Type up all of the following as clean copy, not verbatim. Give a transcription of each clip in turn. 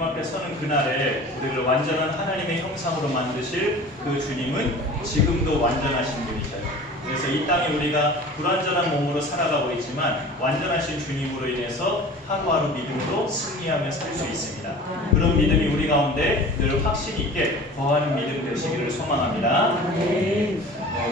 주님 앞에 서는 그날에 우리를 완전한 하나님의 형상으로 만드실 그 주님은 지금도 완전하신 분이셔요. 그래서 이 땅에 우리가 불완전한 몸으로 살아가고 있지만 완전하신 주님으로 인해서 하루하루 믿음으로 승리하며 살 수 있습니다. 그런 믿음이 우리 가운데 늘 확신 있게 거하는 믿음 되시기를 소망합니다.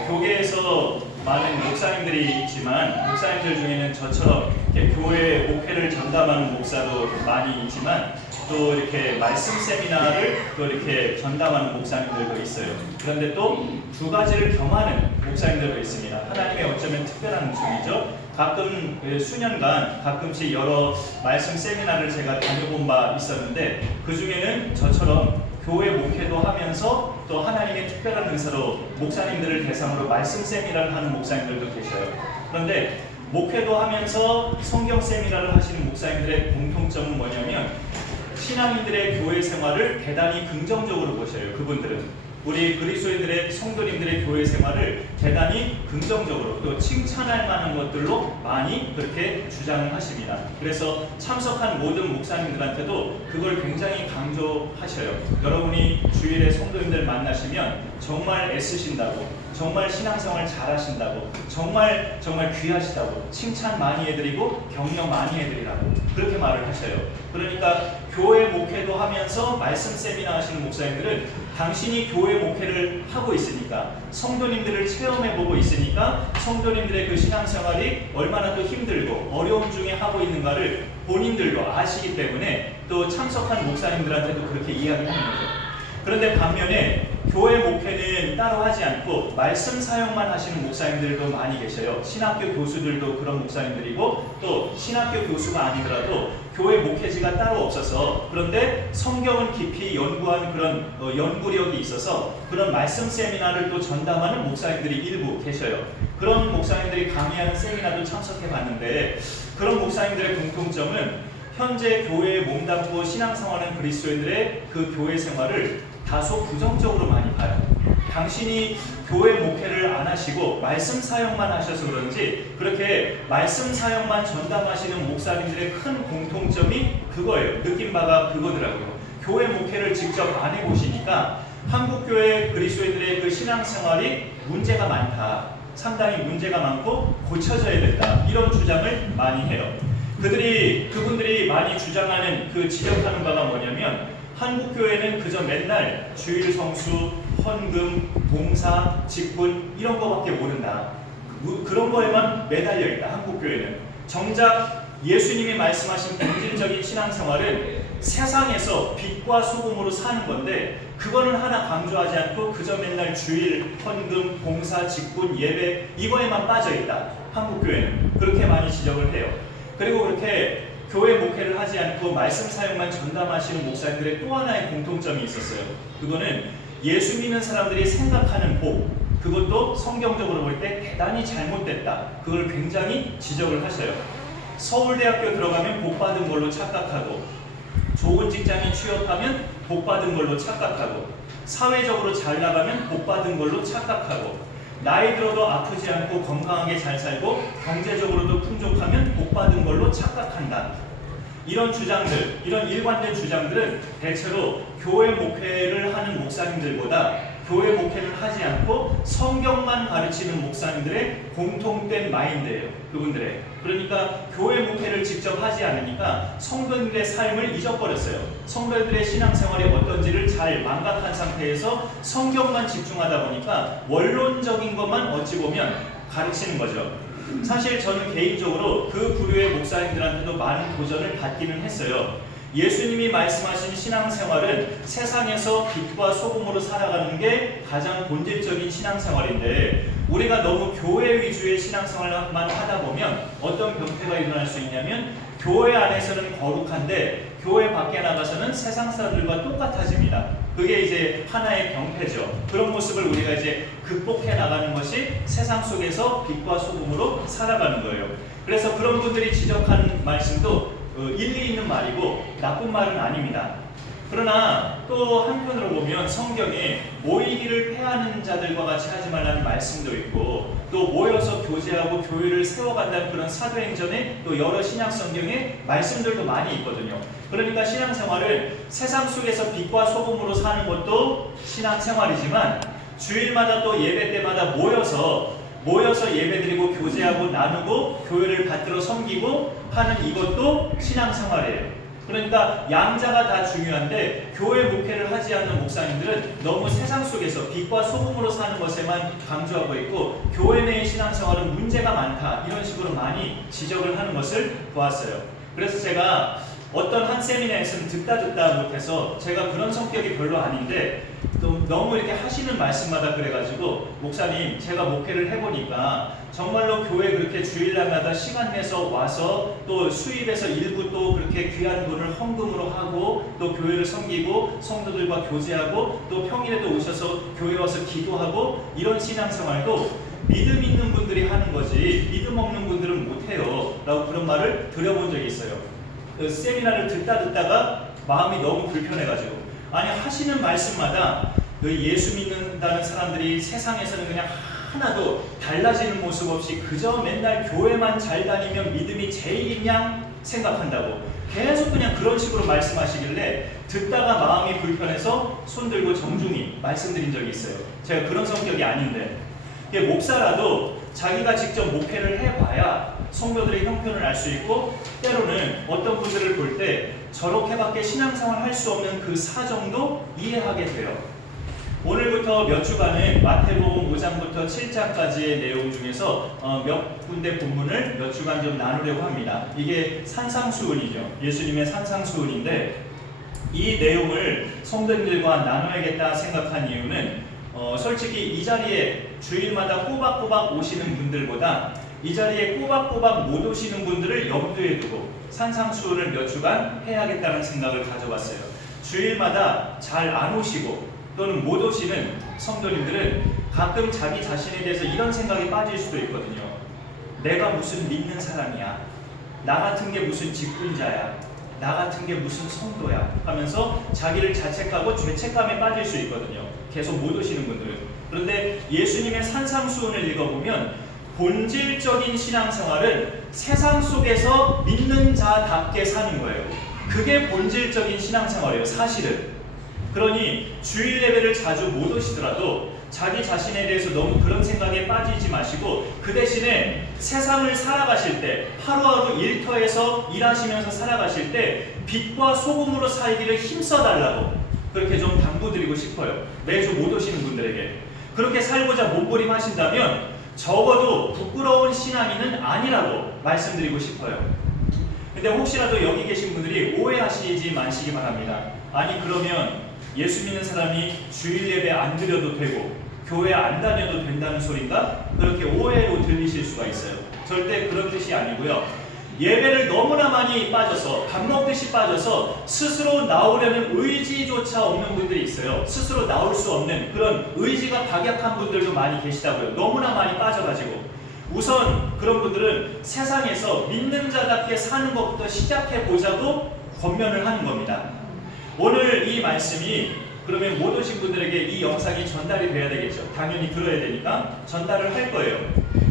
교계에서 많은 목사님들이 있지만 목사님들 중에는 저처럼 이렇게 교회 목회를 전담하는 목사도 많이 있지만 또 이렇게 말씀 세미나를 또 이렇게 전담하는 목사님들도 있어요. 그런데 또 두 가지를 겸하는 목사님들도 있습니다. 하나님의 어쩌면 특별한 중이죠. 가끔 수년간 가끔씩 여러 말씀 세미나를 제가 다녀본 바 있었는데 그 중에는 저처럼 교회 목회도 하면서 또 하나님의 특별한 은사로 목사님들을 대상으로 말씀 세미나를 하는 목사님들도 계셔요. 그런데 목회도 하면서 성경 세미나를 하시는 목사님들의 공통점은 뭐냐면 신앙인들의 교회 생활을 대단히 긍정적으로 보셔요. 그분들은 우리 그리스도인들의 성도님들의 교회 생활을 대단히 긍정적으로 또 칭찬할 만한 것들로 많이 그렇게 주장을 하십니다. 그래서 참석한 모든 목사님들한테도 그걸 굉장히 강조하셔요. 여러분이 주일에 성도님들 만나시면 정말 애쓰신다고, 정말 신앙생활 잘하신다고, 정말 귀하시다고 칭찬 많이 해드리고 격려 많이 해드리라고 그렇게 말을 하셔요. 그러니까 교회 목회도 하면서 말씀 세미나 하시는 목사님들은 당신이 교회 목회를 하고 있으니까 성도님들을 체험해보고 있으니까 성도님들의 그 신앙생활이 얼마나 또 힘들고 어려움 중에 하고 있는가를 본인들도 아시기 때문에 또 참석한 목사님들한테도 그렇게 이야기하는 거죠. 그런데 반면에 교회 목회는 따로 하지 않고 말씀 사역만 하시는 목사님들도 많이 계셔요. 신학교 교수들도 그런 목사님들이고 또 신학교 교수가 아니더라도 교회 목회지가 따로 없어서 그런데 성경을 깊이 연구한 그런 연구력이 있어서 그런 말씀 세미나를 또 전담하는 목사님들이 일부 계셔요. 그런 목사님들이 강의하는 세미나도 참석해 봤는데 그런 목사님들의 공통점은 현재 교회에 몸담고 신앙생활하는 그리스도인들의 그 교회 생활을 다소 부정적으로 많이 봐요. 당신이 교회 목회를 안 하시고 말씀 사역만 하셔서 그런지 그렇게 말씀 사역만 전담하시는 목사님들의 큰 공통점이 그거예요. 느낀 바가 그거더라고요. 교회 목회를 직접 안 해보시니까 한국교회 그리스도인들의 그 신앙생활이 문제가 많다. 상당히 문제가 많고 고쳐져야 된다. 이런 주장을 많이 해요. 그분들이 많이 주장하는 그 지적하는 바가 뭐냐면 한국교회는 그저 맨날 주일 성수, 헌금, 봉사, 직분 이런 거밖에 모른다. 그런 거에만 매달려 있다. 한국교회는. 정작 예수님이 말씀하신 본질적인 신앙생활은 세상에서 빛과 소금으로 사는 건데 그거는 하나 강조하지 않고 그저 맨날 주일, 헌금, 봉사, 직분, 예배 이거에만 빠져 있다. 한국교회는. 그렇게 많이 지적을 해요. 그리고 그렇게 교회 목회를 하지 않고 말씀 사역만 전담하시는 목사님들의 또 하나의 공통점이 있었어요. 그거는 예수 믿는 사람들이 생각하는 복, 그것도 성경적으로 볼 때 대단히 잘못됐다. 그걸 굉장히 지적을 하셔요. 서울대학교 들어가면 복 받은 걸로 착각하고 좋은 직장에 취업하면 복 받은 걸로 착각하고 사회적으로 잘 나가면 복 받은 걸로 착각하고 나이 들어도 아프지 않고 건강하게 잘 살고 경제적으로도 풍족하면 복 받은 걸로 착각한다. 이런 주장들, 이런 일관된 주장들은 대체로 교회 목회를 하는 목사님들보다 교회 목회는 하지 않고 성경만 가르치는 목사님들의 공통된 마인드예요. 그분들의. 그러니까 교회 목회를 직접 하지 않으니까 성도님들의 삶을 잊어버렸어요. 성도들의 신앙생활이 어떤지를 잘 망각한 상태에서 성경만 집중하다 보니까 원론적인 것만 어찌 보면 가르치는 거죠. 사실 저는 개인적으로 그 부류의 목사님들한테도 많은 도전을 받기는 했어요. 예수님이 말씀하신 신앙생활은 세상에서 빛과 소금으로 살아가는 게 가장 본질적인 신앙생활인데 우리가 너무 교회 위주의 신앙생활만 하다 보면 어떤 병폐가 일어날 수 있냐면 교회 안에서는 거룩한데 교회 밖에 나가서는 세상 사람들과 똑같아집니다. 그게 이제 하나의 병폐죠. 그런 모습을 우리가 이제 극복해 나가는 것이 세상 속에서 빛과 소금으로 살아가는 거예요. 그래서 그런 분들이 지적하는 말씀도 일리 있는 말이고 나쁜 말은 아닙니다. 그러나 또 한편으로 보면 성경에 모이기를 패하는 자들과 같이 하지 말라는 말씀도 있고, 또 모여서 교제하고 교회를 세워간다는 그런 사도행전에 또 여러 신약 성경의 말씀들도 많이 있거든요. 그러니까 신앙생활을 세상 속에서 빛과 소금으로 사는 것도 신앙생활이지만, 주일마다 또 예배 때마다 모여서 예배드리고 교제하고 나누고 교회를 받들어 섬기고 하는 이것도 신앙생활이에요. 그러니까 양자가 다 중요한데, 교회 목회를 하지 않는 목사님들은 너무 세상 속에서 빛과 소금으로 사는 것에만 강조하고 있고, 교회 내의 신앙생활은 문제가 많다, 이런 식으로 많이 지적을 하는 것을 보았어요. 그래서 제가 어떤 한 세미나에서는 듣다 못해서, 제가 그런 성격이 별로 아닌데 또 너무 이렇게 하시는 말씀마다 그래가지고, 목사님 제가 목회를 해보니까 정말로 교회 그렇게 주일날마다 시간 내서 와서 또 수입에서 일부 또 그렇게 귀한 돈을 헌금으로 하고 또 교회를 섬기고 성도들과 교제하고 또 평일에도 오셔서 교회 와서 기도하고, 이런 신앙생활도 믿음 있는 분들이 하는 거지 믿음 없는 분들은 못해요 라고 그런 말을 들어본 적이 있어요. 그 세미나를 듣다가 마음이 너무 불편해가지고, 아니 하시는 말씀마다 그 예수 믿는다는 사람들이 세상에서는 그냥 하나도 달라지는 모습 없이 그저 맨날 교회만 잘 다니면 믿음이 제일이냐 생각한다고 계속 그냥 그런 식으로 말씀하시길래 듣다가 마음이 불편해서 손들고 정중히 말씀드린 적이 있어요. 제가 그런 성격이 아닌데, 목사라도 자기가 직접 목회를 해봐야 성도들의 형편을 알 수 있고, 때로는 어떤 분들을 볼 때 저렇게밖에 신앙생활 할 수 없는 그 사정도 이해하게 돼요. 오늘부터 몇 주간은 마태복음 5장부터 7장까지의 내용 중에서 몇 군데 본문을 몇 주간 좀 나누려고 합니다. 이게 산상수훈이죠. 예수님의 산상수훈인데, 이 내용을 성도님들과 나눠야겠다 생각한 이유는 솔직히 이 자리에 주일마다 꼬박꼬박 오시는 분들보다 이 자리에 꼬박꼬박 못 오시는 분들을 염두에 두고 산상수훈을 몇 주간 해야겠다는 생각을 가져봤어요. 주일마다 잘 안 오시고 또는 못 오시는 성도님들은 가끔 자기 자신에 대해서 이런 생각이 빠질 수도 있거든요. 내가 무슨 믿는 사람이야, 나 같은 게 무슨 직분자야, 나 같은 게 무슨 성도야 하면서 자기를 자책하고 죄책감에 빠질 수 있거든요. 계속 못 오시는 분들은. 그런데 예수님의 산상수훈을 읽어보면 본질적인 신앙생활은 세상 속에서 믿는 자답게 사는 거예요. 그게 본질적인 신앙생활이에요, 사실은. 그러니 주일 예배를 자주 못 오시더라도 자기 자신에 대해서 너무 그런 생각에 빠지지 마시고, 그 대신에 세상을 살아가실 때, 하루하루 일터에서 일하시면서 살아가실 때 빛과 소금으로 살기를 힘써달라고 그렇게 좀 당부드리고 싶어요. 매주 못 오시는 분들에게. 그렇게 살고자 몸부림하신다면 적어도 부끄러운 신앙인은 아니라고 말씀드리고 싶어요. 근데 혹시라도 여기 계신 분들이 오해하시지 마시기 바랍니다. 아니 그러면 예수 믿는 사람이 주일 예배 안 드려도 되고 교회 안 다녀도 된다는 소린가? 그렇게 오해로 들리실 수가 있어요. 절대 그런 뜻이 아니고요. 예배를 너무나 많이 빠져서, 밥 먹듯이 빠져서 스스로 나오려는 의지조차 없는 분들이 있어요. 스스로 나올 수 없는 그런 의지가 박약한 분들도 많이 계시다고요. 너무나 많이 빠져가지고. 우선 그런 분들은 세상에서 믿는 자답게 사는 것부터 시작해 보자고 권면을 하는 겁니다. 오늘 이 말씀이 그러면 못 오신 분들에게 이 영상이 전달이 돼야 되겠죠. 당연히 들어야 되니까 전달을 할 거예요.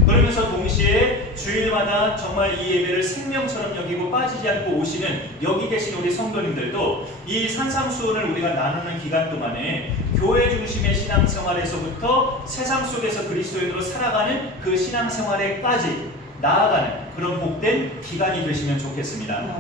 그러면서 동시에 주일마다 정말 이 예배를 생명처럼 여기고 빠지지 않고 오시는 여기 계신 우리 성도님들도 이 산상수훈을 우리가 나누는 기간 동안에 교회 중심의 신앙생활에서부터 세상 속에서 그리스도인으로 살아가는 그 신앙생활에까지 나아가는 그런 복된 기간이 되시면 좋겠습니다.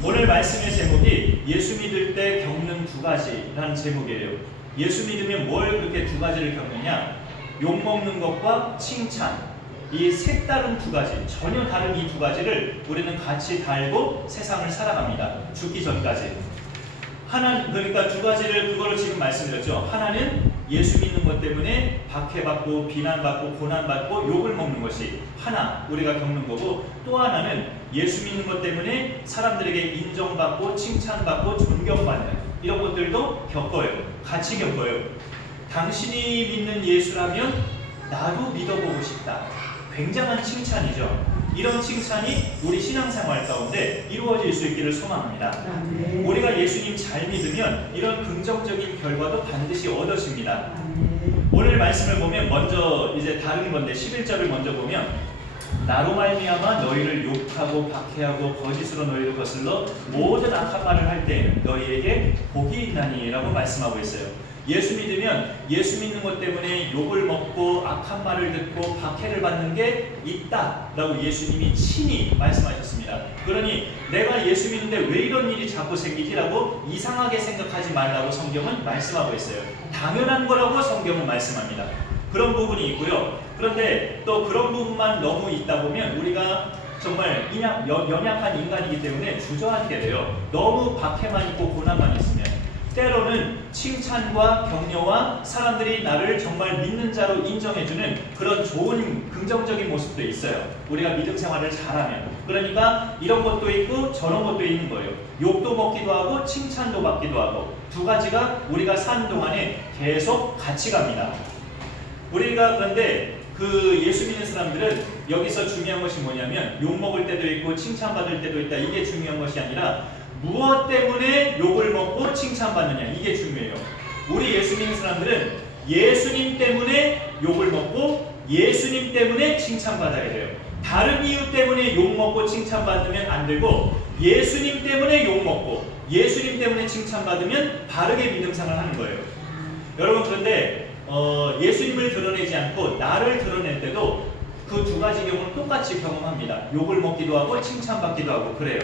오늘 말씀의 제목이 예수 믿을 때 겪는 두 가지라는 제목이에요. 예수 믿으면 뭘 그렇게 두 가지를 겪느냐? 욕먹는 것과 칭찬. 이 색다른 두 가지, 전혀 다른 이 두 가지를 우리는 같이 달고 세상을 살아갑니다. 죽기 전까지. 하나는, 그러니까 두 가지를, 그거를 지금 말씀드렸죠. 하나는 예수 믿는 것 때문에 박해받고 비난받고 고난받고 욕을 먹는 것이 하나 우리가 겪는 거고, 또 하나는 예수 믿는 것 때문에 사람들에게 인정받고 칭찬받고 존경받는 이런 것들도 겪어요. 같이 겪어요. 당신이 믿는 예수라면 나도 믿어보고 싶다. 굉장한 칭찬이죠. 이런 칭찬이 우리 신앙생활 가운데 이루어질 수 있기를 소망합니다. 우리가 예수님 잘 믿으면 이런 긍정적인 결과도 반드시 얻어집니다. 오늘 말씀을 보면 먼저 이제 다른 건데 11절을 먼저 보면 나로 말미암아 너희를 욕하고 박해하고 거짓으로 너희를 거슬러 모든 악한 말을 할 때에는 너희에게 복이 있나니 라고 말씀하고 있어요. 예수 믿으면 예수 믿는 것 때문에 욕을 먹고 악한 말을 듣고 박해를 받는 게 있다 라고 예수님이 친히 말씀하셨습니다. 그러니 내가 예수 믿는데 왜 이런 일이 자꾸 생기지? 라고 이상하게 생각하지 말라고 성경은 말씀하고 있어요. 당연한 거라고 성경은 말씀합니다. 그런 부분이 있고요. 그런데 또 그런 부분만 너무 있다 보면 우리가 정말 연약한 인간이기 때문에 주저하게 돼요. 너무 박해만 있고 고난만 있으면. 때로는 칭찬과 격려와 사람들이 나를 정말 믿는 자로 인정해주는 그런 좋은 긍정적인 모습도 있어요. 우리가 믿음 생활을 잘하면. 그러니까 이런 것도 있고 저런 것도 있는 거예요. 욕도 먹기도 하고 칭찬도 받기도 하고 두 가지가 우리가 사는 동안에 계속 같이 갑니다. 우리가 그런데 그 예수 믿는 사람들은 여기서 중요한 것이 뭐냐면 욕 먹을 때도 있고 칭찬받을 때도 있다. 이게 중요한 것이 아니라 무엇 때문에 욕을 먹고 칭찬받느냐 이게 중요해요. 우리 예수 믿는 사람들은 예수님 때문에 욕을 먹고 예수님 때문에 칭찬받아야 돼요. 다른 이유 때문에 욕 먹고 칭찬받으면 안 되고 예수님 때문에 욕 먹고 예수님 때문에 칭찬받으면 바르게 믿음 생활을 하는 거예요. 여러분 그런데 예수님을 드러내지 않고 나를 드러낼 때도 그 두 가지 경우는 똑같이 경험합니다. 욕을 먹기도 하고 칭찬받기도 하고 그래요.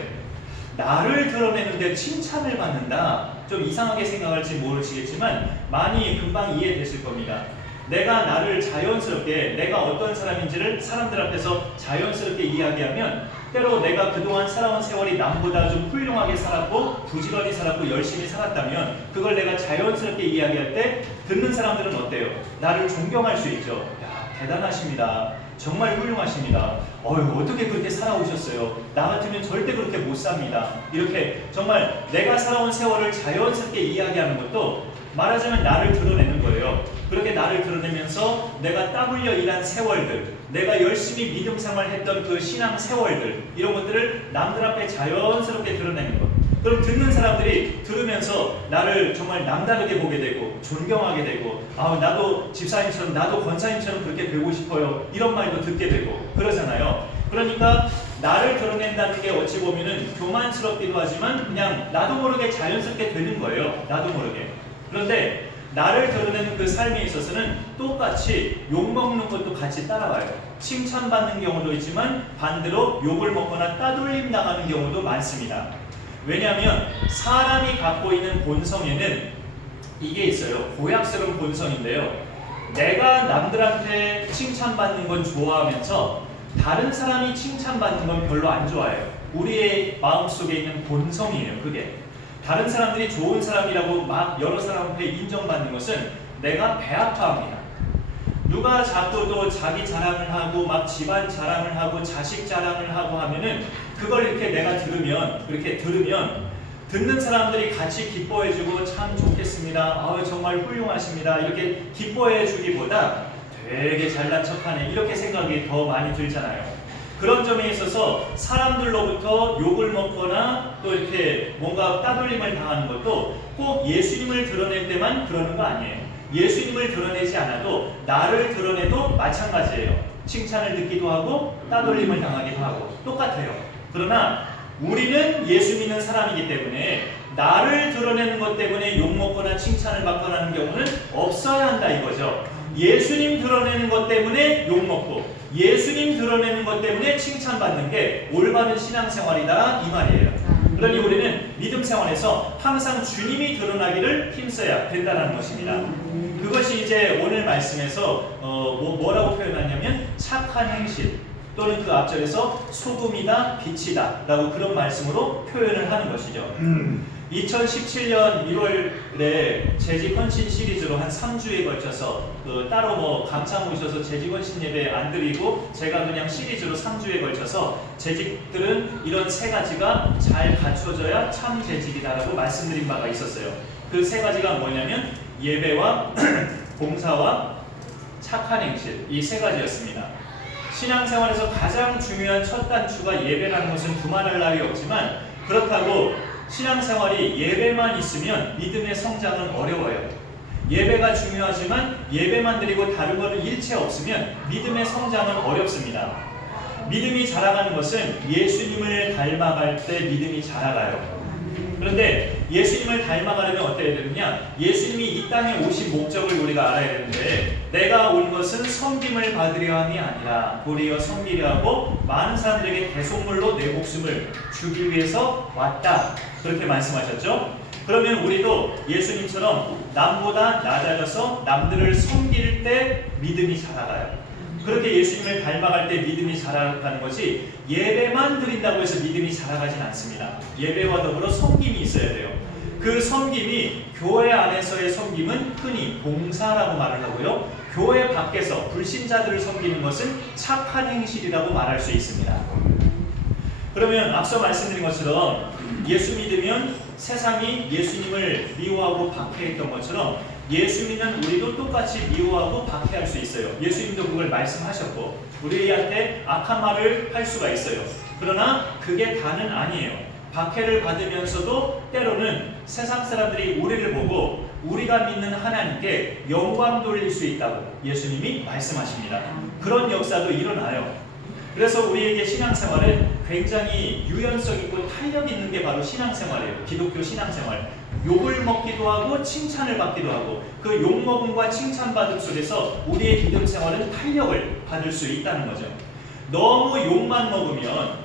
나를 드러내는데 칭찬을 받는다. 좀 이상하게 생각할지 모르시겠지만 많이 금방 이해되실 겁니다. 내가 나를 자연스럽게 내가 어떤 사람인지를 사람들 앞에서 자연스럽게 이야기하면 때로 내가 그동안 살아온 세월이 남보다 좀 훌륭하게 살았고 부지런히 살았고 열심히 살았다면 그걸 내가 자연스럽게 이야기할 때 듣는 사람들은 어때요? 나를 존경할 수 있죠. 야, 대단하십니다. 정말 훌륭하십니다. 어떻게 그렇게 살아오셨어요? 나 같으면 절대 그렇게 못 삽니다. 이렇게 정말 내가 살아온 세월을 자연스럽게 이야기하는 것도 말하자면 나를 드러내는 거예요. 그렇게 나를 드러내면서 내가 땀 흘려 일한 세월들, 내가 열심히 믿음 생활했던 그 신앙 세월들 이런 것들을 남들 앞에 자연스럽게 드러내는 것. 그럼 듣는 사람들이 들으면서 나를 정말 남다르게 보게 되고 존경하게 되고 나도 집사님처럼 나도 권사님처럼 그렇게 되고 싶어요. 이런 말도 듣게 되고 그러잖아요. 그러니까 나를 드러낸다는 게 어찌 보면은 교만스럽기도 하지만 그냥 나도 모르게 자연스럽게 되는 거예요. 나도 모르게. 그런데 나를 드러내는 그 삶에 있어서는 똑같이 욕먹는 것도 같이 따라와요. 칭찬받는 경우도 있지만 반대로 욕을 먹거나 따돌림 당하는 경우도 많습니다. 왜냐하면 사람이 갖고 있는 본성에는 이게 있어요. 고약스러운 본성인데요. 내가 남들한테 칭찬받는 건 좋아하면서 다른 사람이 칭찬받는 건 별로 안 좋아해요. 우리의 마음속에 있는 본성이에요. 그게. 다른 사람들이 좋은 사람이라고 막 여러 사람 앞에 인정받는 것은 내가 배 아파합니다. 누가 자꾸 또 자기 자랑을 하고 막 집안 자랑을 하고 자식 자랑을 하고 하면은 그걸 이렇게 내가 그렇게 들으면 듣는 사람들이 같이 기뻐해주고 참 좋겠습니다. 정말 훌륭하십니다. 이렇게 기뻐해주기보다 되게 잘난 척하네. 이렇게 생각이 더 많이 들잖아요. 그런 점에 있어서 사람들로부터 욕을 먹거나 또 이렇게 뭔가 따돌림을 당하는 것도 꼭 예수님을 드러낼 때만 그러는 거 아니에요. 예수님을 드러내지 않아도 나를 드러내도 마찬가지예요. 칭찬을 듣기도 하고 따돌림을 당하기도 하고 똑같아요. 그러나 우리는 예수 믿는 사람이기 때문에 나를 드러내는 것 때문에 욕먹거나 칭찬을 받거나 하는 경우는 없어야 한다 이거죠. 예수님 드러내는 것 때문에 욕먹고 예수님 드러내는 것 때문에 칭찬받는 게 올바른 신앙생활이다 이 말이에요. 그러니 우리는 믿음 생활에서 항상 주님이 드러나기를 힘써야 된다는 것입니다. 그것이 이제 오늘 말씀에서 뭐라고 표현하냐면 착한 행실 또는 그 앞절에서 소금이다 빛이다 라고 그런 말씀으로 표현을 하는 것이죠. 2017년 1월에 재직 헌신 시리즈로 한 3주에 걸쳐서 따로 감사 모셔서 재직 헌신 예배 안 드리고 제가 그냥 시리즈로 3주에 걸쳐서 재직들은 이런 세 가지가 잘 갖춰져야 참 재직이다라고 말씀드린 바가 있었어요. 그 세 가지가 뭐냐면 예배와 봉사와 착한 행실 이 세 가지였습니다. 신앙생활에서 가장 중요한 첫 단추가 예배라는 것은 두말할 나위 없지만, 그렇다고 신앙생활이 예배만 있으면 믿음의 성장은 어려워요. 예배가 중요하지만 예배만 드리고 다른 것을 일체 없으면 믿음의 성장은 어렵습니다. 믿음이 자라가는 것은 예수님을 닮아갈 때 믿음이 자라가요. 그런데 예수님을 닮아가려면 어떻게 해야 되느냐? 예수님이 이 땅에 오신 목적을 우리가 알아야 되는데, 내가 온 것은 섬김을 받으려 함이 아니라 도리어 섬기려 하고 많은 사람들에게 대속물로 내 목숨을 주기 위해서 왔다. 그렇게 말씀하셨죠? 그러면 우리도 예수님처럼 남보다 낮아져서 남들을 섬길 때 믿음이 자라가요. 그렇게 예수님을 닮아갈 때 믿음이 자라가는 것이, 예배만 드린다고 해서 믿음이 자라가진 않습니다. 예배와 더불어 섬김이 있어야 돼요. 그 섬김이, 교회 안에서의 섬김은 흔히 봉사라고 말을 하고요, 교회 밖에서 불신자들을 섬기는 것은 착한 행실이라고 말할 수 있습니다. 그러면 앞서 말씀드린 것처럼 예수 믿으면 세상이 예수님을 미워하고 박해했던 것처럼 예수 믿는 우리도 똑같이 미워하고 박해할 수 있어요. 예수님도 그걸 말씀하셨고 우리한테 악한 말을 할 수가 있어요. 그러나 그게 다는 아니에요. 박해를 받으면서도 때로는 세상 사람들이 우리를 보고 우리가 믿는 하나님께 영광 돌릴 수 있다고 예수님이 말씀하십니다. 그런 역사도 일어나요. 그래서 우리에게 신앙생활은 굉장히 유연성 있고 탄력 있는 게 바로 신앙생활이에요. 기독교 신앙생활. 욕을 먹기도 하고 칭찬을 받기도 하고, 그 욕먹음과 칭찬받음 속에서 우리의 믿음 생활은 탄력을 받을 수 있다는 거죠. 너무 욕만 먹으면,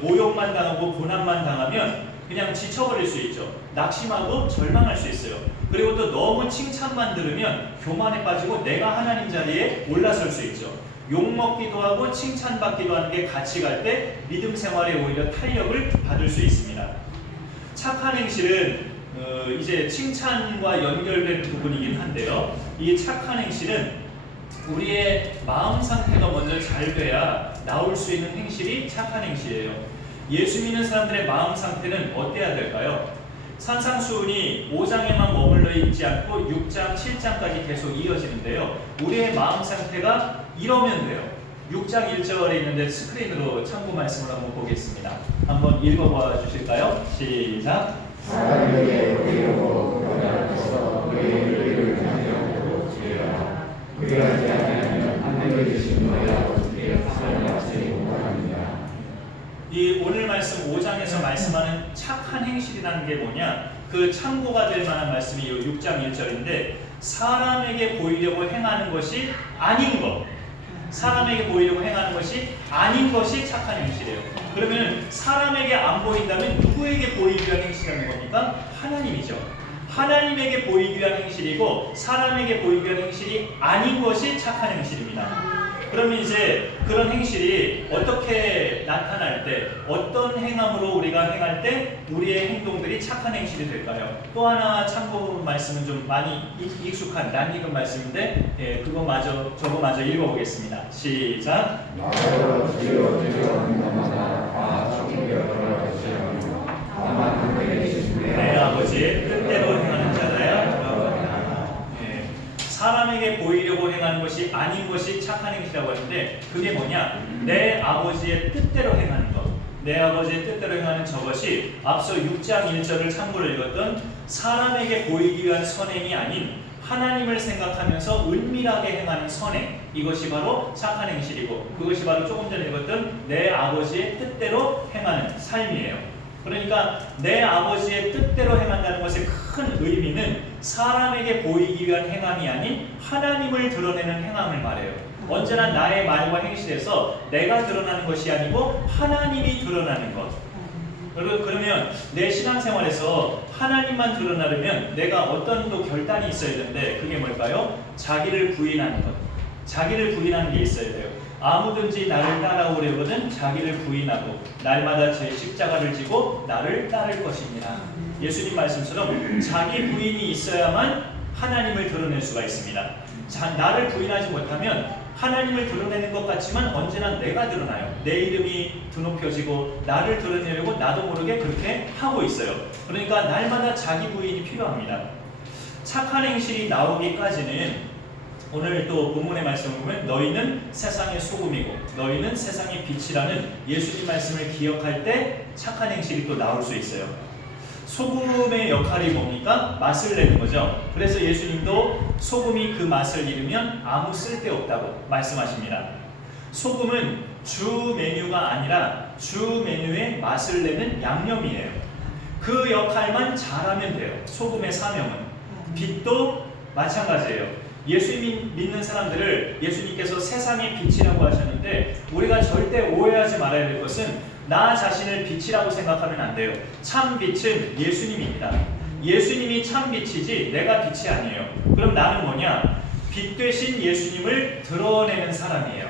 모욕만 당하고 고난만 당하면 그냥 지쳐버릴 수 있죠. 낙심하고 절망할 수 있어요. 그리고 또 너무 칭찬만 들으면 교만에 빠지고 내가 하나님 자리에 올라설 수 있죠. 욕먹기도 하고 칭찬받기도 하는 게 같이 갈 때 믿음 생활에 오히려 탄력을 받을 수 있습니다. 착한 행실은 이제 칭찬과 연결된 부분이긴 한데요. 이 착한 행실은 우리의 마음 상태가 먼저 잘 돼야 나올 수 있는 행실이 착한 행실이에요. 예수 믿는 사람들의 마음 상태는 어때야 될까요? 산상수훈이 5장에만 머물러 있지 않고 6장, 7장까지 계속 이어지는데요. 우리의 마음 상태가 이러면 돼요. 6장 1절에 있는데 스크린으로 참고 말씀을 한번 보겠습니다. 한번 읽어봐 주실까요? 시작. 사람에게 보이려고 그러나서 그의 의를 강요하고 죄라. 그리하지 않으면 하나님께 주신 너희와 어떻게 살아가지 못합니다. 이 오늘 말씀 5장에서 말씀하는 착한 행실이라는 게 뭐냐? 그 참고가 될 만한 말씀이 이 6장 1절인데, 사람에게 보이려고 행하는 것이 아닌 것, 사람에게 보이려고 행하는 것이 아닌 것이 착한 행실이에요. 그러면 사람에게 안 보인다면 누구에게 보이기 위한 행실이라는 겁니까? 하나님이죠. 하나님에게 보이기 위한 행실이고 사람에게 보이기 위한 행실이 아닌 것이 착한 행실입니다. 그러면 이제 그런 행실이 어떻게 나타날 때, 어떤 행함으로 우리가 행할 때 우리의 행동들이 착한 행실이 될까요? 또 하나 참고 말씀은 좀 많이 익숙한 낯익은 말씀인데, 저거 마저 읽어보겠습니다. 시작. 나로 주여 주여 하는 것마다 다 천국에 들어가시려고 다만 하나님께 주신 내 아버지의 뜻대로 행하는 자라야 들어가리라. 사람에게 보이려고 행하는 것이 아닌 것이 착한 행실이라고 하는데, 그게 뭐냐? 내 아버지의 뜻대로 행하는 것. 내 아버지의 뜻대로 행하는 저것이 앞서 6장 1절을 참고로 읽었던 사람에게 보이기 위한 선행이 아닌 하나님을 생각하면서 은밀하게 행하는 선행, 이것이 바로 착한 행실이고, 그것이 바로 조금 전에 읽었던 내 아버지의 뜻대로 행하는 삶이에요. 그러니까 내 아버지의 뜻대로 행한다는 것의 큰 의미는 사람에게 보이기 위한 행함이 아닌 하나님을 드러내는 행함을 말해요. 언제나 나의 말과 행실에서 내가 드러나는 것이 아니고 하나님이 드러나는 것. 그러면 내 신앙생활에서 하나님만 드러나려면 내가 어떤 또 결단이 있어야 되는데, 그게 뭘까요? 자기를 부인하는 것. 자기를 부인하는 게 있어야 돼요. 아무든지 나를 따라오려거든 자기를 부인하고 날마다 제 십자가를 지고 나를 따를 것입니다. 예수님 말씀처럼 자기 부인이 있어야만 하나님을 드러낼 수가 있습니다. 나를 부인하지 못하면 하나님을 드러내는 것 같지만 언제나 내가 드러나요. 내 이름이 드높여지고 나를 드러내려고 나도 모르게 그렇게 하고 있어요. 그러니까 날마다 자기 부인이 필요합니다. 착한 행실이 나오기까지는 오늘 또 본문의 말씀을 보면 너희는 세상의 소금이고 너희는 세상의 빛이라는 예수님 말씀을 기억할 때 착한 행실이 또 나올 수 있어요. 소금의 역할이 뭡니까? 맛을 내는 거죠. 그래서 예수님도 소금이 그 맛을 잃으면 아무 쓸데없다고 말씀하십니다. 소금은 주 메뉴가 아니라 주 메뉴의 맛을 내는 양념이에요. 그 역할만 잘하면 돼요. 소금의 사명은. 빛도 마찬가지예요. 예수님 믿는 사람들을 예수님께서 세상의 빛이라고 하셨는데 우리가 절대 오해하지 말아야 될 것은 나 자신을 빛이라고 생각하면 안 돼요. 참 빛은 예수님입니다. 예수님이 참 빛이지 내가 빛이 아니에요. 그럼 나는 뭐냐? 빛 되신 예수님을 드러내는 사람이에요.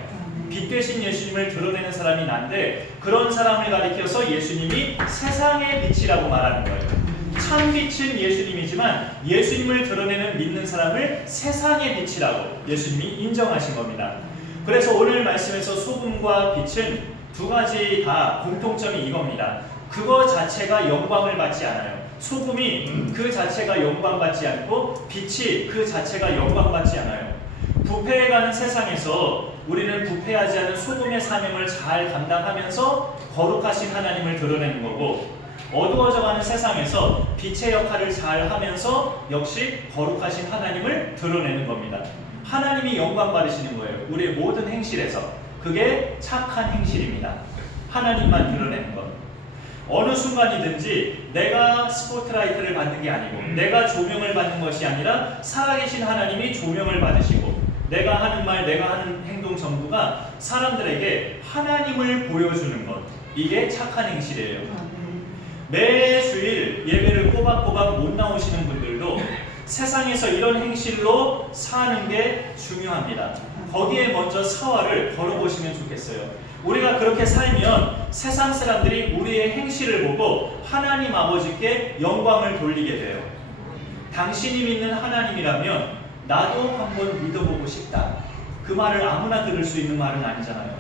빛 되신 예수님을 드러내는 사람이 난데 그런 사람을 가리켜서 예수님이 세상의 빛이라고 말하는 거예요. 참 빛은 예수님이지만 예수님을 드러내는 믿는 사람을 세상의 빛이라고 예수님이 인정하신 겁니다. 그래서 오늘 말씀에서 소금과 빛은 두 가지 다 공통점이 이겁니다. 그거 자체가 영광을 받지 않아요. 소금이 그 자체가 영광받지 않고 빛이 그 자체가 영광받지 않아요. 부패해가는 세상에서 우리는 부패하지 않은 소금의 사명을 잘 감당하면서 거룩하신 하나님을 드러내는 거고 어두워져가는 세상에서 빛의 역할을 잘 하면서 역시 거룩하신 하나님을 드러내는 겁니다. 하나님이 영광 받으시는 거예요. 우리의 모든 행실에서. 그게 착한 행실입니다. 하나님만 드러내는 것. 어느 순간이든지 내가 스포트라이트를 받는 게 아니고 내가 조명을 받는 것이 아니라 살아계신 하나님이 조명을 받으시고 내가 하는 말, 내가 하는 행동 전부가 사람들에게 하나님을 보여주는 것. 이게 착한 행실이에요. 매 주일 예배를 꼬박꼬박 못 나오시는 분들도 세상에서 이런 행실로 사는 게 중요합니다. 거기에 먼저 사활을 걸어보시면 좋겠어요. 우리가 그렇게 살면 세상 사람들이 우리의 행실을 보고 하나님 아버지께 영광을 돌리게 돼요. 당신이 믿는 하나님이라면 나도 한번 믿어보고 싶다. 그 말을 아무나 들을 수 있는 말은 아니잖아요.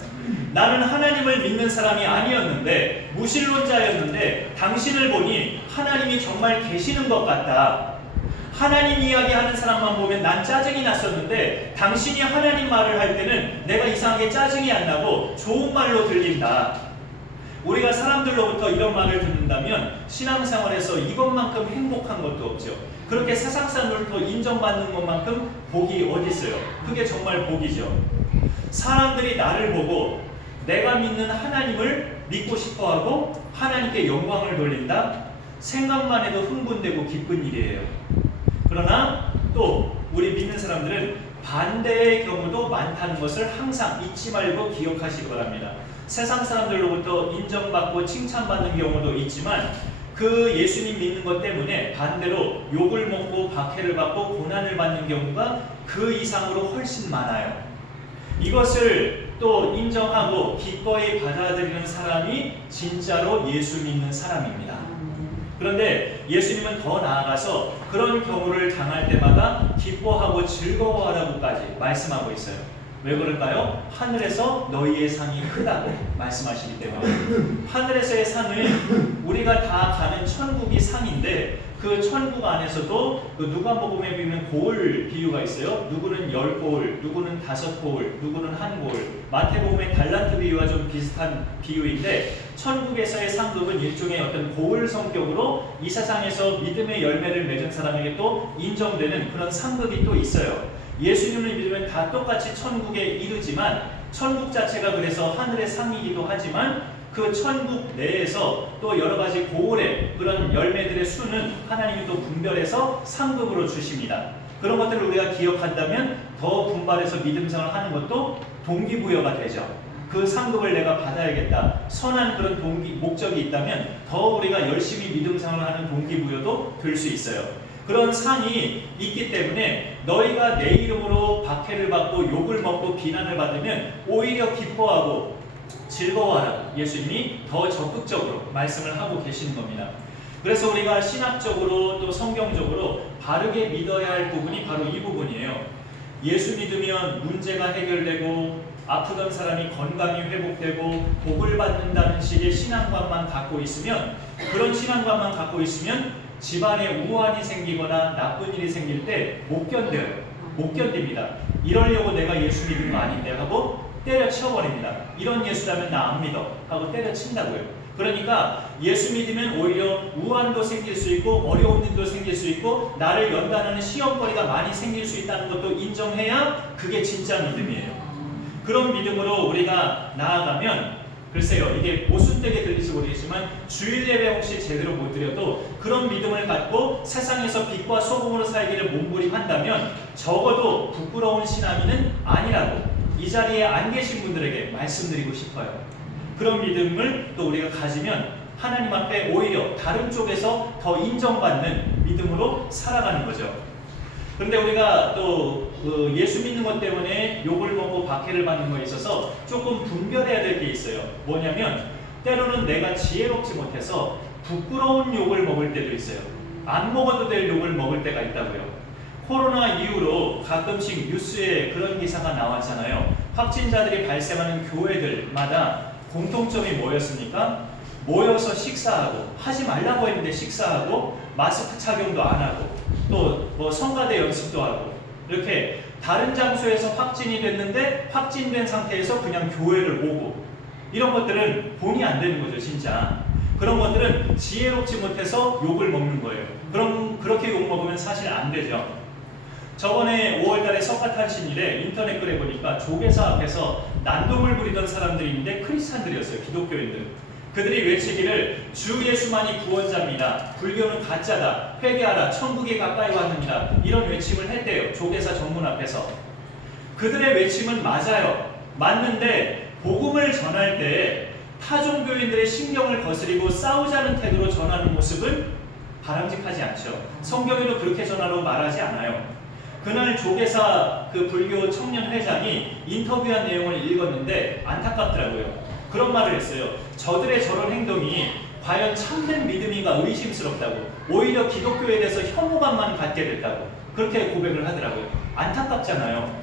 나는 하나님을 믿는 사람이 아니었는데 무신론자였는데 당신을 보니 하나님이 정말 계시는 것 같다. 하나님 이야기하는 사람만 보면 난 짜증이 났었는데 당신이 하나님 말을 할 때는 내가 이상하게 짜증이 안 나고 좋은 말로 들린다. 우리가 사람들로부터 이런 말을 듣는다면 신앙생활에서 이것만큼 행복한 것도 없죠. 그렇게 세상 사람들로부터 인정받는 것만큼 복이 어디 있어요? 그게 정말 복이죠. 사람들이 나를 보고 내가 믿는 하나님을 믿고 싶어하고 하나님께 영광을 돌린다? 생각만 해도 흥분되고 기쁜 일이에요. 그러나 또 우리 믿는 사람들은 반대의 경우도 많다는 것을 항상 잊지 말고 기억하시기 바랍니다. 세상 사람들로부터 인정받고 칭찬받는 경우도 있지만 그 예수님 믿는 것 때문에 반대로 욕을 먹고 박해를 받고 고난을 받는 경우가 그 이상으로 훨씬 많아요. 이것을 또 인정하고 기꺼이 받아들이는 사람이 진짜로 예수 믿는 사람입니다. 그런데 예수님은 더 나아가서 그런 경우를 당할 때마다 기뻐하고 즐거워하라고까지 말씀하고 있어요. 왜 그럴까요? 하늘에서 너희의 상이 크다고 말씀하시기 때문에. 하늘에서의 상은 우리가 다 가는 천국이 상인데 그 천국 안에서도 그 누가복음에 보면 고을 비유가 있어요. 누구는 10고을, 누구는 5고을, 누구는 1고을. 마태복음의 달란트 비유와 좀 비슷한 비유인데 천국에서의 상급은 일종의 어떤 고을 성격으로 이 세상에서 믿음의 열매를 맺은 사람에게 또 인정되는 그런 상급이 또 있어요. 예수님을 믿으면 다 똑같이 천국에 이르지만 천국 자체가 그래서 하늘의 상이기도 하지만 그 천국 내에서 또 여러 가지 고을의 그런 열매들의 수는 하나님이 또 분별해서 상급으로 주십니다. 그런 것들을 우리가 기억한다면 더 분발해서 믿음 생활을 하는 것도 동기부여가 되죠. 그 상급을 내가 받아야겠다. 선한 그런 목적이 있다면 더 우리가 열심히 믿음 생활을 하는 동기부여도 될 수 있어요. 그런 상이 있기 때문에 너희가 내 이름으로 박해를 받고 욕을 먹고 비난을 받으면 오히려 기뻐하고 즐거워하라. 예수님이 더 적극적으로 말씀을 하고 계시는 겁니다. 그래서 우리가 신학적으로 또 성경적으로 바르게 믿어야 할 부분이 바로 이 부분이에요. 예수 믿으면 문제가 해결되고 아프던 사람이 건강이 회복되고 복을 받는다는 식의 신앙관만 갖고 있으면 그런 신앙관만 갖고 있으면 집안에 우환이 생기거나 나쁜 일이 생길 때 못 견뎌요. 못 견딥니다. 이러려고 내가 예수 믿은 거 아닌데 하고 때려치워버립니다. 이런 예수라면 나 안 믿어 하고 때려친다고요. 그러니까 예수 믿으면 오히려 우환도 생길 수 있고 어려운 일도 생길 수 있고 나를 연단하는 시험거리가 많이 생길 수 있다는 것도 인정해야 그게 진짜 믿음이에요. 그런 믿음으로 우리가 나아가면 글쎄요, 이게 모순되게 들릴지 모르겠지만 주일 예배 혹시 제대로 못 드려도 그런 믿음을 갖고 세상에서 빛과 소금으로 살기를 몸부림한다면 적어도 부끄러운 신앙인은 아니라고 이 자리에 안 계신 분들에게 말씀드리고 싶어요. 그런 믿음을 또 우리가 가지면 하나님 앞에 오히려 다른 쪽에서 더 인정받는 믿음으로 살아가는 거죠. 그런데 우리가 또 예수 믿는 것 때문에 욕을 먹고 박해를 받는 거에 있어서 조금 분별해야 될 게 있어요. 뭐냐면 때로는 내가 지혜롭지 못해서 부끄러운 욕을 먹을 때도 있어요. 안 먹어도 될 욕을 먹을 때가 있다고요. 코로나 이후로 가끔씩 뉴스에 그런 기사가 나왔잖아요. 확진자들이 발생하는 교회들마다 공통점이 뭐였습니까? 모여서 식사하고, 하지 말라고 했는데 식사하고, 마스크 착용도 안 하고, 또 뭐 성가대 연습도 하고, 이렇게 다른 장소에서 확진이 됐는데 확진된 상태에서 그냥 교회를 오고, 이런 것들은 본이 안 되는 거죠, 진짜. 그런 것들은 지혜롭지 못해서 욕을 먹는 거예요. 그렇게 욕 먹으면 사실 안 되죠. 저번에 5월달에 석가탄신일에 인터넷 글에 보니까 조계사 앞에서 난동을 부리던 사람들이 있는데 크리스찬들이었어요. 기독교인들. 그들이 외치기를 주 예수만이 구원자입니다. 불교는 가짜다. 회개하라. 천국이 가까이 왔습니다. 이런 외침을 했대요. 조계사 정문 앞에서. 그들의 외침은 맞아요. 맞는데 복음을 전할 때 타종교인들의 신경을 거스리고 싸우자는 태도로 전하는 모습은 바람직하지 않죠. 성경에도 그렇게 전하라고 말하지 않아요. 그날 조계사 그 불교 청년 회장이 인터뷰한 내용을 읽었는데 안타깝더라고요. 그런 말을 했어요. 저들의 저런 행동이 과연 참된 믿음인가 의심스럽다고, 오히려 기독교에 대해서 혐오감만 갖게 됐다고 그렇게 고백을 하더라고요. 안타깝잖아요.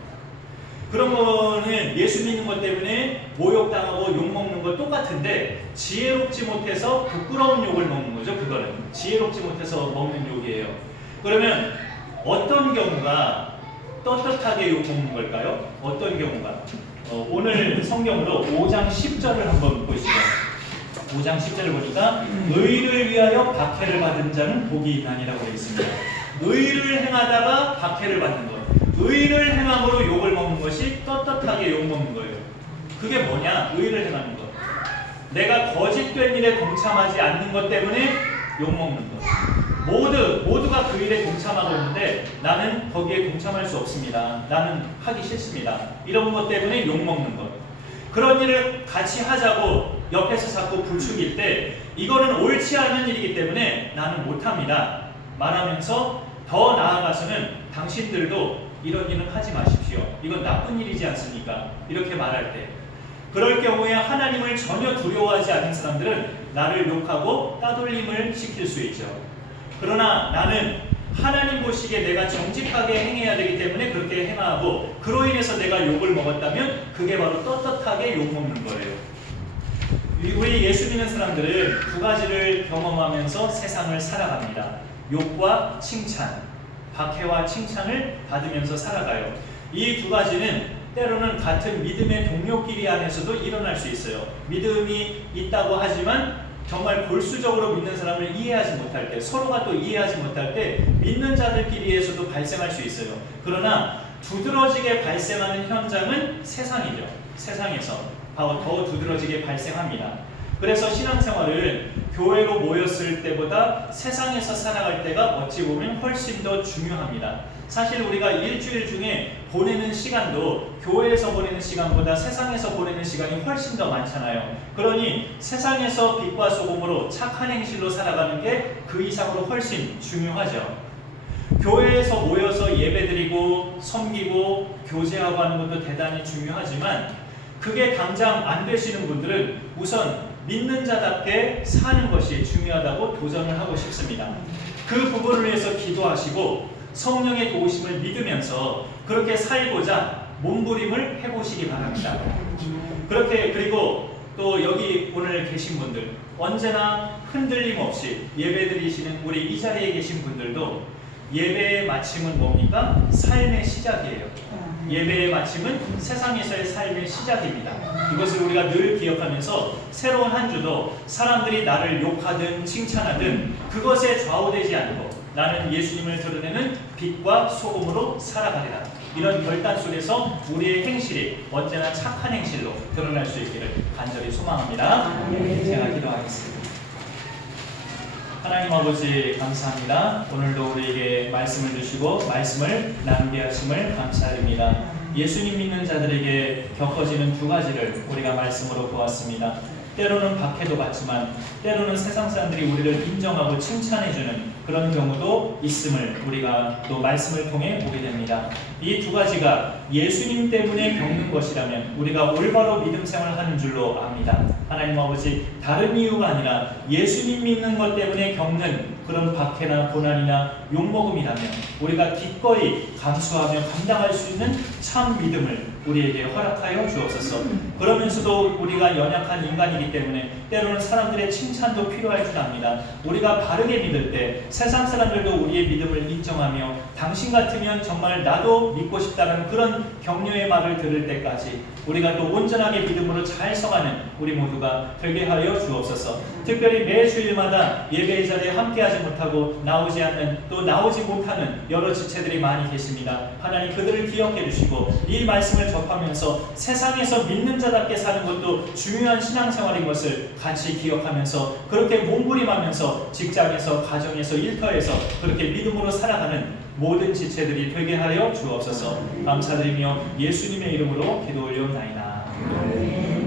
그런 거는 예수 믿는 것 때문에 모욕당하고 욕먹는 거 똑같은데 지혜롭지 못해서 부끄러운 욕을 먹는 거죠. 그거는 지혜롭지 못해서 먹는 욕이에요. 그러면 어떤 경우가 떳떳하게 욕먹는 걸까요? 어떤 경우가? 오늘 성경으로 5장 10절을 한번 보시죠. 5장 10절을 보니까 의를 위하여 박해를 받은 자는 복이 있나니라고 되어 있습니다. 의를 행하다가 박해를 받는 것, 의를 행함으로 욕을 먹는 것이 떳떳하게 욕먹는 거예요. 그게 뭐냐? 의를 행하는 것. 내가 거짓된 일에 동참하지 않는 것 때문에 욕먹는 것. 모두가 그 일에 동참하고 있는데 나는 거기에 동참할 수 없습니다. 나는 하기 싫습니다. 이런 것 때문에 욕먹는 것. 그런 일을 같이 하자고 옆에서 자꾸 부추길 때 이거는 옳지 않은 일이기 때문에 나는 못합니다. 말하면서 더 나아가서는 당신들도 이런 일은 하지 마십시오. 이건 나쁜 일이지 않습니까? 이렇게 말할 때. 그럴 경우에 하나님을 전혀 두려워하지 않는 사람들은 나를 욕하고 따돌림을 시킬 수 있죠. 그러나 나는 하나님 보시기에 내가 정직하게 행해야 되기 때문에 그렇게 행하고 그로 인해서 내가 욕을 먹었다면 그게 바로 떳떳하게 욕먹는 거예요. 우리 예수 믿는 사람들은 두 가지를 경험하면서 세상을 살아갑니다. 욕과 칭찬, 박해와 칭찬을 받으면서 살아가요. 이 두 가지는 때로는 같은 믿음의 동료끼리 안에서도 일어날 수 있어요. 믿음이 있다고 하지만 정말 골수적으로 믿는 사람을 이해하지 못할 때, 서로가 또 이해하지 못할 때 믿는 자들끼리에서도 발생할 수 있어요. 그러나 두드러지게 발생하는 현장은 세상이죠. 세상에서 더 두드러지게 발생합니다. 그래서 신앙생활을 교회로 모였을 때보다 세상에서 살아갈 때가 어찌 보면 훨씬 더 중요합니다. 사실 우리가 일주일 중에 보내는 시간도 교회에서 보내는 시간보다 세상에서 보내는 시간이 훨씬 더 많잖아요. 그러니 세상에서 빛과 소금으로 착한 행실로 살아가는 게 그 이상으로 훨씬 중요하죠. 교회에서 모여서 예배드리고 섬기고 교제하고 하는 것도 대단히 중요하지만 그게 당장 안 되시는 분들은 우선 믿는 자답게 사는 것이 중요하다고 도전을 하고 싶습니다. 그 부분을 위해서 기도하시고 성령의 도우심을 믿으면서 그렇게 살고자 몸부림을 해보시기 바랍니다. 그렇게 그리고 또 여기 오늘 계신 분들 언제나 흔들림 없이 예배드리시는 우리 이 자리에 계신 분들도 예배의 마침은 뭡니까? 삶의 시작이에요. 예배의 마침은 세상에서의 삶의 시작입니다. 이것을 우리가 늘 기억하면서 새로운 한 주도 사람들이 나를 욕하든 칭찬하든 그것에 좌우되지 않고 나는 예수님을 드러내는 빛과 소금으로 살아가리라. 이런 결단 속에서 우리의 행실이 언제나 착한 행실로 드러날 수 있기를 간절히 소망합니다. 제가 기도하겠습니다. 하나님 아버지 감사합니다. 오늘도 우리에게 말씀을 주시고 말씀을 나누게 하심을 감사드립니다. 예수님 믿는 자들에게 겪어지는 두 가지를 우리가 말씀으로 보았습니다. 때로는 박해도 받지만 때로는 세상 사람들이 우리를 인정하고 칭찬해주는 그런 경우도 있음을 우리가 또 말씀을 통해 보게 됩니다. 이 두 가지가 예수님 때문에 겪는 것이라면 우리가 올바로 믿음 생활하는 줄로 압니다. 하나님 아버지, 다른 이유가 아니라 예수님 믿는 것 때문에 겪는 그런 박해나 고난이나 욕먹음이라면 우리가 기꺼이 감수하며 감당할 수 있는 참 믿음을 우리에게 허락하여 주옵소서. 그러면서도 우리가 연약한 인간이기 때문에 때로는 사람들의 칭찬도 필요할 줄 압니다. 우리가 바르게 믿을 때 세상 사람들도 우리의 믿음을 인정하며 당신 같으면 정말 나도 믿고 싶다는 그런 격려의 말을 들을 때까지 우리가 또 온전하게 믿음으로 잘 서가는 우리 모두가 되게 하여 주옵소서. 특별히 매 주일마다 예배의 자리에 함께하지 못하고 나오지 않는 또 나오지 못하는 여러 지체들이 많이 계십니다. 하나님 그들을 기억해 주시고 이 말씀을 접하면서 세상에서 믿는 자답게 사는 것도 중요한 신앙생활인 것을 같이 기억하면서 그렇게 몸부림하면서 직장에서 가정에서 일터에서 그렇게 믿음으로 살아가는 모든 지체들이 되게 하여 주옵소서. 감사드리며 예수님의 이름으로 기도 올려옵나이다.